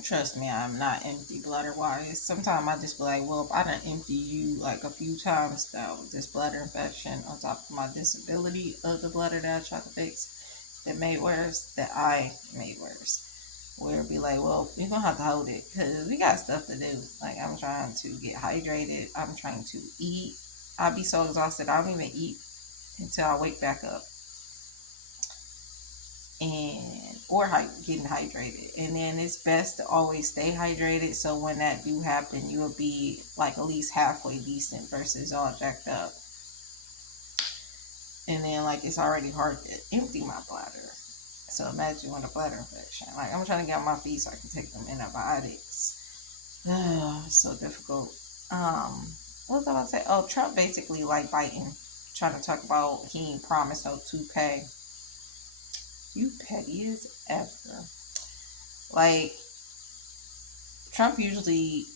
Trust me, I'm not empty bladder wise. Sometimes I just be like, well, if I done empty you like a few times now with this bladder infection on top of my disability of the bladder that I tried to fix that made worse, that I made worse. Where it'd be like, well, you're gonna have to hold it because we got stuff to do. Like, I'm trying to get hydrated, I'm trying to eat. I'll be so exhausted, I don't even eat until I wake back up and or getting hydrated. And then it's best to always stay hydrated so when that do happen, you'll be like at least halfway decent versus all jacked up. And then like it's already hard to empty my bladder. So imagine with a bladder infection. Like I'm trying to get on my feet so I can take them antibiotics. So difficult. Um, what was I about to say? Oh, Trump basically like Biden, trying to talk about he ain't promised no 2K. You petty as ever. Like Trump usually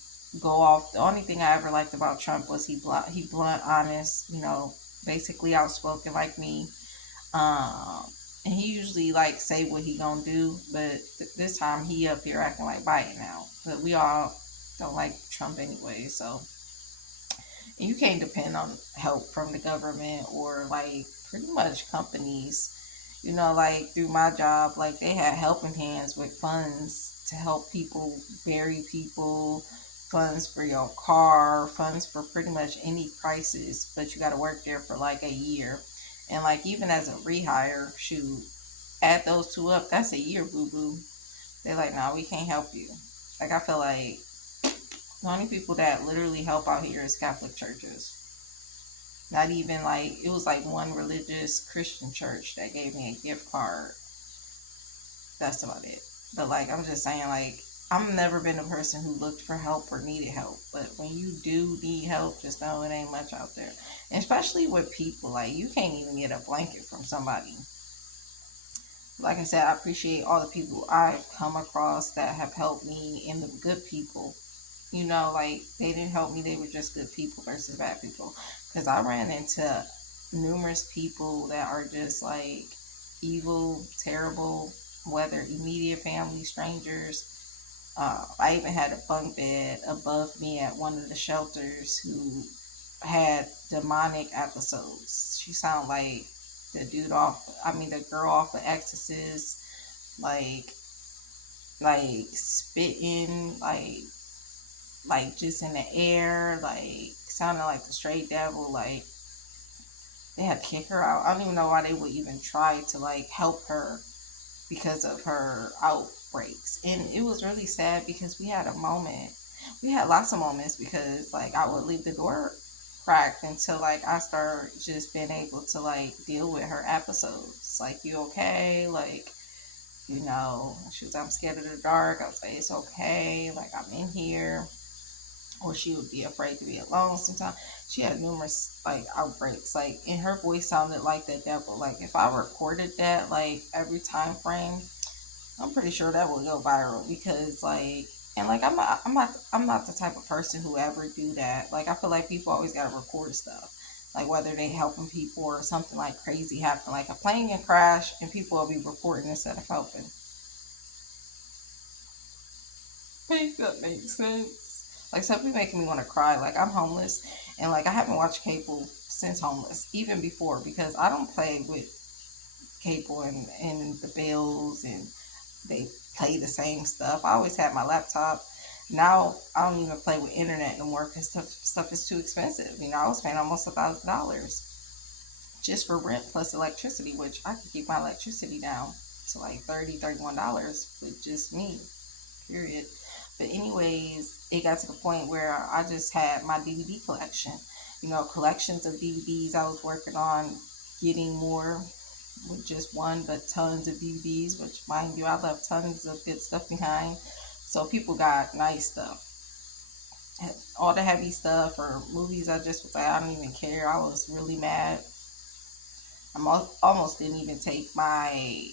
go off. The only thing I ever liked about Trump was he blunt, honest. Basically outspoken like me. Um, and he usually like say what he gonna do, but this time he up here acting like Biden now. But we all don't like Trump anyway, so and you can't depend on help from the government or like pretty much companies. Like through my job, like they had helping hands with funds to help people bury people, funds for your car, funds for pretty much any crisis, but you got to work there for like a year. And like even as a rehire, shoot, add those two up, that's a year, boo boo. They're like, nah, we can't help you. Like I feel like the only people that literally help out here is Catholic churches. Not even like it was like one religious Christian church that gave me a gift card. That's about it. But like I'm just saying, like I've never been a person who looked for help or needed help. But when you do need help, just know it ain't much out there. And especially with people, like you can't even get a blanket from somebody. Like I said, I appreciate all the people I've come across that have helped me and the good people. Like they didn't help me, they were just good people versus bad people. Because I ran into numerous people that are just like evil, terrible, whether immediate family, strangers. I even had a bunk bed above me at one of the shelters who had demonic episodes. She sounded like the girl off of Exorcist, like, like spitting, like just in the air, like sounding like the straight devil. Like they had to kick her out. I don't even know why they would even try to like help her because of her outbreaks. And it was really sad because we had a moment. We had lots of moments because like I would leave the door cracked until like I started just being able to like deal with her episodes. Like, you okay? Like, she was, I'm scared of the dark. I was like, it's okay. Like, I'm in here. Or she would be afraid to be alone sometimes. She had numerous like outbreaks. Like, and her voice sounded like the devil. Like, if I recorded that like every time frame, I'm pretty sure that will go viral because like, and like I'm not the type of person who ever do that. Like, I feel like people always gotta record stuff. Like whether they helping people or something like crazy happen, like a plane can crash and people will be recording instead of helping. Make that make sense? Like, some people making me want to cry. Like, I'm homeless, and like I haven't watched cable since homeless, even before, because I don't play with cable and the bills, and they play the same stuff. I always had my laptop. Now I don't even play with internet no more because stuff is too expensive. I was paying almost $1,000 just for rent plus electricity, which I could keep my electricity down to like $30, $31 with just me. Period. But anyways, it got to the point where I just had my DVD collection. Collections of DVDs. I was working on getting more with just one, but tons of DVDs. Which, mind you, I left tons of good stuff behind. So people got nice stuff. All the heavy stuff or movies, I just was like, I don't even care. I was really mad. Almost didn't even take my,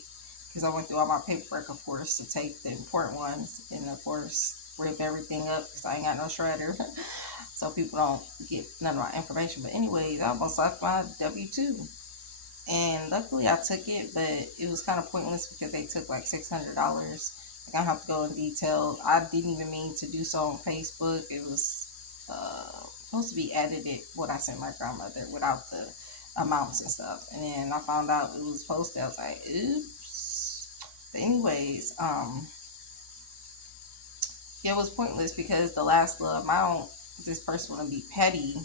because I went through all my paperwork, of course, to take the important ones, and of course rip everything up because I ain't got no shredder, so people don't get none of my information. But anyways, I almost left my W-2, and luckily I took it, but it was kind of pointless because they took like $600. gonna have to go in detail. I didn't even mean to do so on Facebook. It was supposed to be edited what I sent my grandmother without the amounts and stuff. And then I found out it was posted. I was like, oops. But anyways, it was pointless because the last little amount, this person want to be petty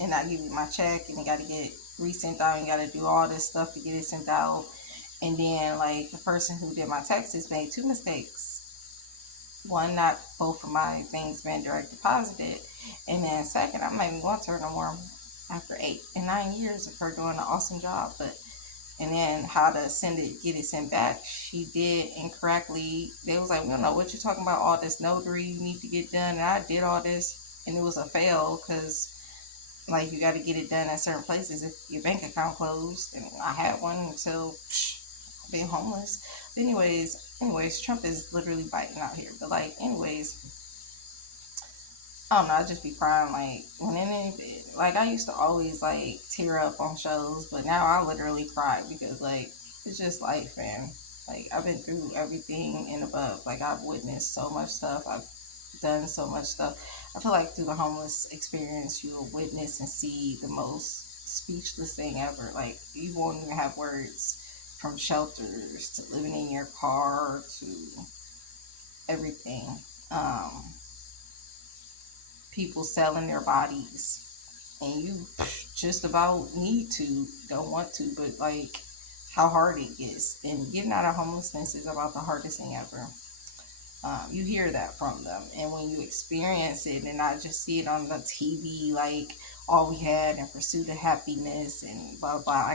and not give me my check, and it got to get resent out, and got to do all this stuff to get it sent out. And then, like, the person who did my taxes made two mistakes. One, not both of my things being direct deposited. And then, second, I'm not even going to her no more after 8 and 9 years of her doing an awesome job. But and then how to send it, get it sent back, she did incorrectly. They was like, we don't know what you're talking about, all this notary you need to get done. And I did all this, and it was a fail because, like, you got to get it done at certain places if your bank account closed. And I had one until being homeless. But anyways, Trump is literally biting out here. But, like, anyways, I don't know, I just be crying, like, when anything, like, I used to always, like, tear up on shows, but now I literally cry because, like, it's just life, man. Like, I've been through everything and above. Like, I've witnessed so much stuff. I've done so much stuff. I feel like through the homeless experience, you'll witness and see the most speechless thing ever. Like, you won't even have words, from shelters to living in your car to everything. Um, People selling their bodies, and you just about need to, don't want to, but, like, how hard it gets. And getting out of homelessness is about the hardest thing ever. You hear that from them, and when you experience it and not just see it on the TV, like, all we had in pursuit of happiness and blah blah.